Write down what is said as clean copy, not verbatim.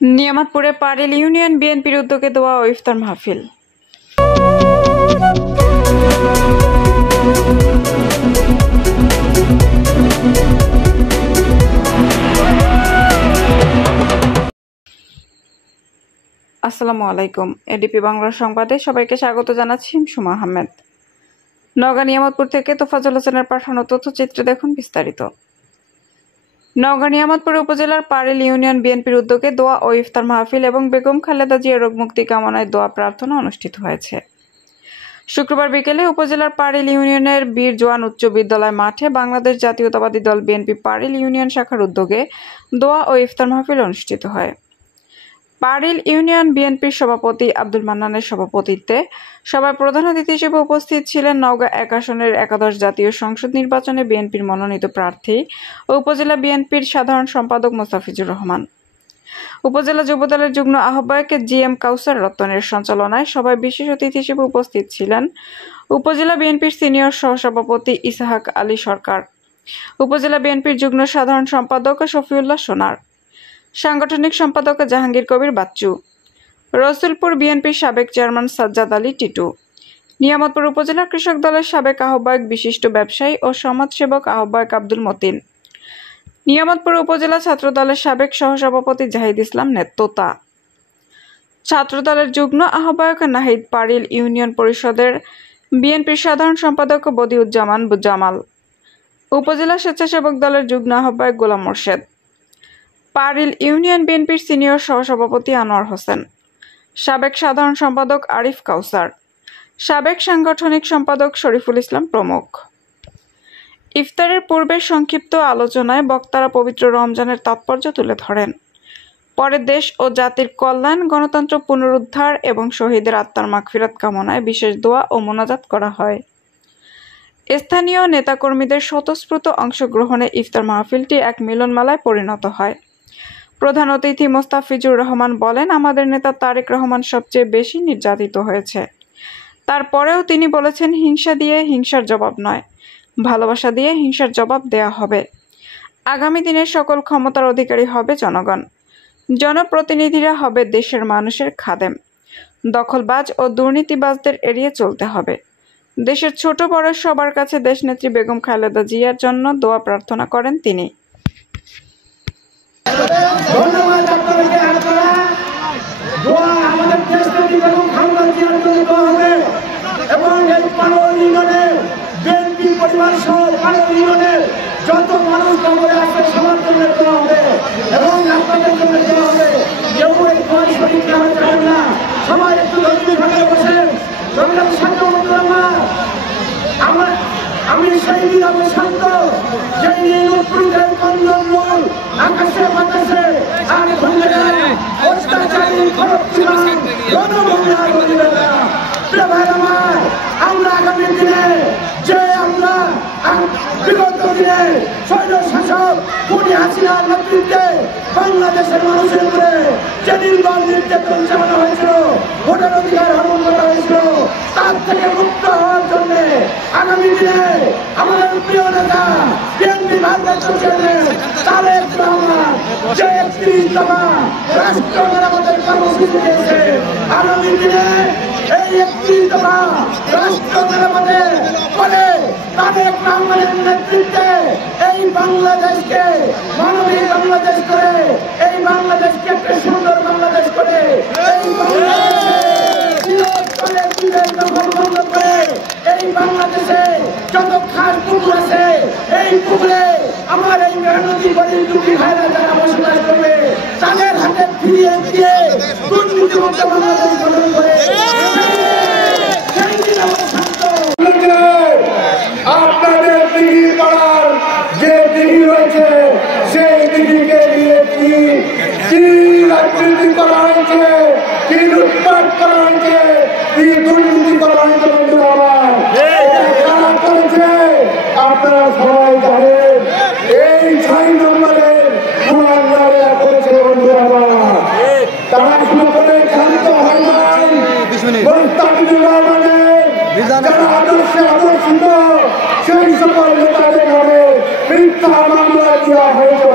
নিয়ামতপুরে পাড়িল union বিএনপির উদ্যোগে দোয়া ও ইফতার মাহফিল। আসসালামু আলাইকুম। এডিপি বাংলা সংবাদে সবাইকে স্বাগত জানাচ্ছি সুমা আহমেদ। নওগাঁ নিয়ামতপুর থেকে তোফাজ্জল হোসেনের পাঠানো তথ্যচিত্রে দেখুন বিস্তারিত। নওগাঁ নিয়ামতপুর উপজেলার পাড়িল ইউনিয়ন বিএনপির উদ্যোগে দোয়া ও ইফতার মাহফিল এবং বেগম খালেদা জিয়ার রোগমুক্তি কামনায় দোয়া প্রার্থনা অনুষ্ঠিত হয়েছে। শুক্রবার বিকেলে উপজেলার পাড়িল ইউনিয়নের বীর জওয়ান উচ্চ বিদ্যালয় মাঠে বাংলাদেশ জাতীয়তাবাদী দল বিএনপি পাড়িল ইউনিয়ন শাখার উদ্যোগে দোয়া ও ইফতার মাহফিল অনুষ্ঠিত হয়। পাড়িল ইউনিয়ন বিএনপির সভাপতি আব্দুল মান্নানের সভাপতিত্বে সভায় প্রধান অতিথি হিসেবে উপস্থিত ছিলেন নওগাঁ ১ আসনের একাদশ জাতীয় সংসদ নির্বাচনে বিএনপির মনোনীত প্রার্থী ও উপজেলা বিএনপির সাধারণ সম্পাদক মোস্তাফিজুর রহমান। উপজেলা যুবদলের যুগ্ম আহ্বায়ক জিএম কাউসার রতনের সঞ্চালনায় সভায় বিশেষ অতিথি হিসেবে উপস্থিত ছিলেন উপজেলা বিএনপির সিনিয়র সহসভাপতি ইসহাক আলী সরকার, উপজেলা বিএনপির যুগ্ম সাধারণ সম্পাদক শফিউল্লাহ সোনার, সাংগঠনিক সম্পাদক জাহাঙ্গীর কবির বাচ্চু, রসুলপুর বিএনপির সাবেক চেয়ারম্যান সাজ্জাদ আলী টিটু, নিয়ামতপুর উপজেলা কৃষক দলের সাবেক আহ্বায়ক বিশিষ্ট ব্যবসায়ী ও সমাজসেবক আহ্বায়ক আব্দুল মতিন, নিয়ামতপুর উপজেলা ছাত্র দলের সাবেক সহসভাপতি জাহিদ ইসলাম তোতা, ছাত্র দলের যুগ্ম আহ্বায়ক নাহিদ, পাড়িল ইউনিয়ন পরিষদের বিএনপির সাধারণ সম্পাদক বদিউজ্জামান জামাল, উপজেলা স্বেচ্ছাসেবক দলের যুগ্ম আহ্বায়ক গোলাম মোর্শেদ, পাড়িল ইউনিয়ন বিএনপির সিনিয়র সহসভাপতি আনোয়ার হোসেন, সাবেক সাধারণ সম্পাদক আরিফ কাউসার, সাবেক সাংগঠনিক সম্পাদক শরীফুল ইসলাম প্রমুখ। ইফতারের পূর্বে সংক্ষিপ্ত আলোচনায় বক্তারা পবিত্র রমজানের তাৎপর্য তুলে ধরেন। পরে দেশ ও জাতির কল্যাণ, গণতন্ত্র পুনরুদ্ধার এবং শহীদের আত্মার মাগফিরাত কামনায় বিশেষ দোয়া ও মোনাজাত করা হয়। স্থানীয় নেতাকর্মীদের স্বতঃস্ফূর্ত অংশগ্রহণে ইফতার মাহফিলটি এক মিলনমেলায় পরিণত হয়। প্রধান অতিথি মোস্তাফিজুর রহমান বলেন, আমাদের নেতা তারেক রহমান সবচেয়ে বেশি নির্যাতিত হয়েছে। তারপরেও তিনি বলেছেন, হিংসা দিয়ে হিংসার জবাব নয়, ভালোবাসা দিয়ে হিংসার জবাব দেয়া হবে। আগামী দিনে সকল ক্ষমতার অধিকারী হবে জনগণ, জনপ্রতিনিধিরা হবে দেশের মানুষের খাদেম। দখলবাজ ও দুর্নীতিবাজদের এড়িয়ে চলতে হবে। দেশের ছোট বড় সবার কাছে দেশনেত্রী বেগম খালেদা জিয়ার জন্য দোয়া প্রার্থনা করেন তিনি। ধন্যবাদ আপনাদেরকে। দোয়া আমাদের দেশনেত্রী বেগম খালেদা জিয়ার জন্য দোয়া হবে এবং এই পাড়িল ইউনিয়নে বিএনপি পরিবার সহ পাড়িল ইউনিয়নের যত মানুষ কবরে আছে সবার জন্য দোয়া হবে এবং আপনাদের জন্য দোয়া হবে। কেউ এই দোয়া শরীর নেওয়া যাবে না, সবাই একটু ধৈর্য বসেন। আমি সেই নিরাপদ শান্ত যে নিয়মপুরের কন্দন মূল আকাশে বাতাসে আর ভুলে যায় অত্যাচারী আমরা আগামী দিনে যে আমরা বিগত দিনে শৈল শাসক খুনি হাসিনার নেতৃত্বে বাংলাদেশের মানুষের উপরে যে নির্মম নির্যাতন চালানো হয়েছিল, ভোটার অধিকার হরণ করা হয়েছিল, তার থেকে মুক্ত হওয়ার জন্য আগামী দিনে আমাদের প্রিয় নেতা বিএনপি ভারপ্রাপ্ত চেয়ারম্যান তারেক রহমান যে ৩১ দফা রাষ্ট্র মেরামতের কর্মসূচি দিয়েছে, আগামী দিনে এই ৩১ দফা রাষ্ট্র মেরামতের ফলে তারেক রহমানের নেতৃত্বে এই বাংলাদেশকে মানবিক বাংলাদেশ করে, এই বাংলাদেশকে একটা সুন্দর বাংলাদেশ করে, এই এই বাংলাদেশে যত খাস পুকুর আছে এই পুকুরে আমার এই মেহনতি গরিব দুঃখী ভাইরা যারা বসবাস করবে তাদের হাতে ফিরিয়ে দিয়ে দুর্নীতিমুক্ত বাংলাদেশ গঠন করে আপনাদের দিঘি পাড়ার যে দিঘি রয়েছে সেই দিঘিকে নিয়ে কি রাজনীতি করা হয়েছে, কি লুটপাট করা হয়েছে, কি দুর্নীতি করা হয়েছে বন্ধুরা আমার, কারা করেছে আপনারা সবাই জানেন। এই ৬ নম্বরের কুমার করেছে বন্ধুরা আমার, তারা শুরু করে ক্ষান্ত হয় নাই মোস্তাফিজুর রহমানের যারা আদর্শে আদর্শিত সেই সকল নেতাদের নামে মিথ্যা মামলা দেওয়া হয়েছে।